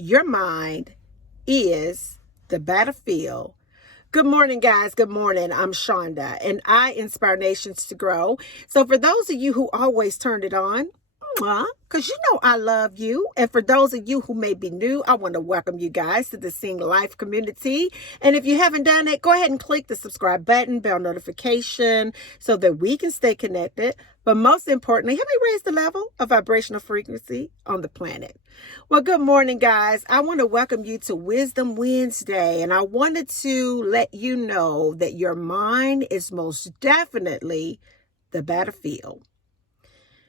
your mind is the battlefield. Good morning, guys. Good morning. I'm Shonda, and I inspire nations to grow. So for those of you who always turned it on, because you know I love you. And for those of you who may be new, I want to welcome you guys to the Sing Life community. And if you haven't done it, go ahead and click the subscribe button, bell notification, so that we can stay connected. But most importantly, help me raise the level of vibrational frequency on the planet. Well, good morning, guys. I want to welcome you to Wisdom Wednesday. And I wanted to let you know that your mind is most definitely the battlefield.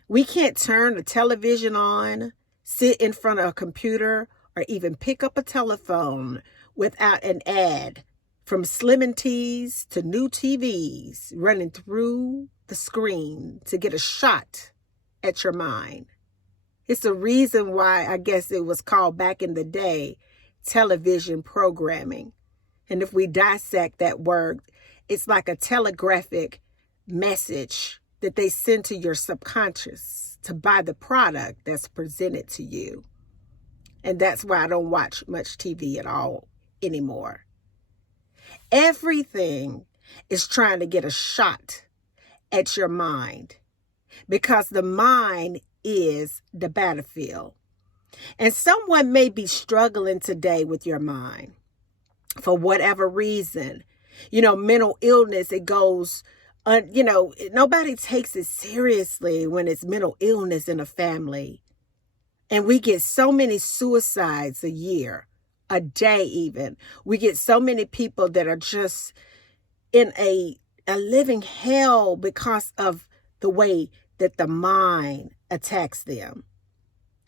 We can't turn the television on, sit in front of a computer, or even pick up a telephone without an ad from slimming teas to new TVs running through the screen to get a shot at your mind. It's the reason why I guess it was called back in the day television programming. And if we dissect that word, it's like a telegraphic message that they send to your subconscious to buy the product that's presented to you. And that's why I don't watch much TV at all anymore. Everything is trying to get a shot at your mind because the mind is the battlefield. And someone may be struggling today with your mind for whatever reason. Mental illness, it goes nobody takes it seriously when it's mental illness in a family. And we get so many suicides a year, a day even. We get so many people that are just in a living hell because of the way that the mind attacks them.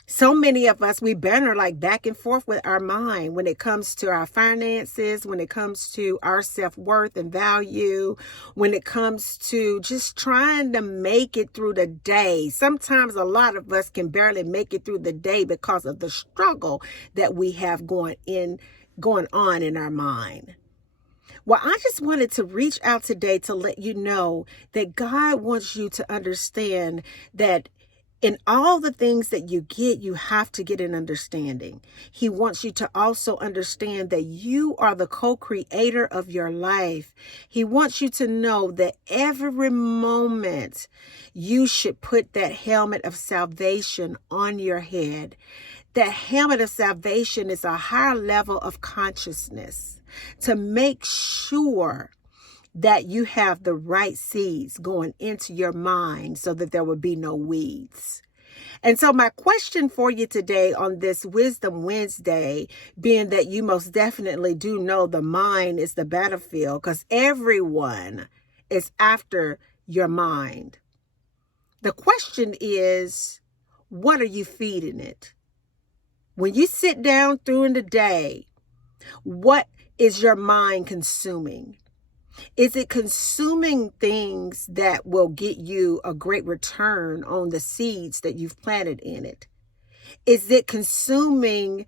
So many of us, we banter like back and forth with our mind when it comes to our finances, when it comes to our self-worth and value, when it comes to just trying to make it through the day. Sometimes a lot of us can barely make it through the day because of the struggle that we have going on in our mind. Well, I just wanted to reach out today to let you know that God wants you to understand that in all the things that you get, you have to get an understanding. He wants you to also understand that you are the co-creator of your life. He wants you to know that every moment you should put that helmet of salvation on your head. That helmet of salvation is a higher level of consciousness to make sure that you have the right seeds going into your mind so that there will be no weeds. And so my question for you today on this Wisdom Wednesday, being that you most definitely do know the mind is the battlefield, because everyone is after your mind. The question is, what are you feeding it? When you sit down during the day, what is your mind consuming? Is it consuming things that will get you a great return on the seeds that you've planted in it? Is it consuming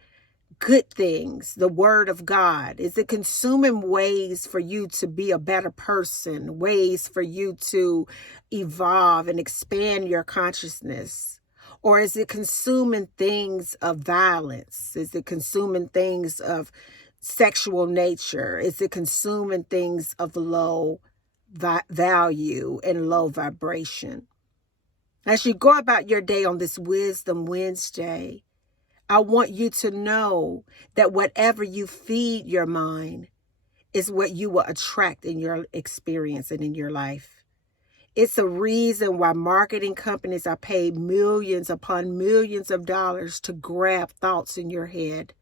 good things, the word of God? Is it consuming ways for you to be a better person, ways for you to evolve and expand your consciousness? Or is it consuming things of violence? Is it consuming things of sexual nature? Is it consuming things of low value and low vibration? As you go about your day on this Wisdom Wednesday, I want you to know that whatever you feed your mind is what you will attract in your experience and in your life. It's a reason why marketing companies are paid millions upon millions of dollars to grab thoughts in your head,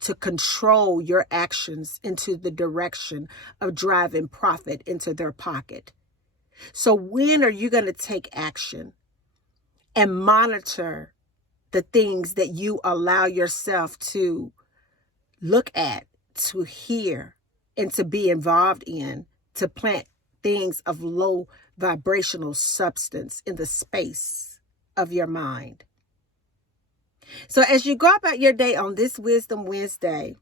to control your actions into the direction of driving profit into their pocket. So when are you going to take action and monitor the things that you allow yourself to look at, to hear, and to be involved in, to plant things of low vibrational substance in the space of your mind? So as you go about your day on this Wisdom Wednesday,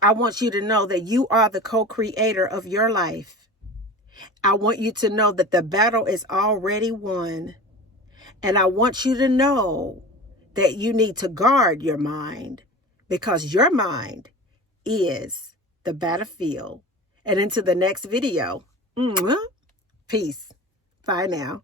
I want you to know that you are the co-creator of your life. I want you to know that the battle is already won. And I want you to know that you need to guard your mind because your mind is the battlefield. And into the next video. Peace. Bye now.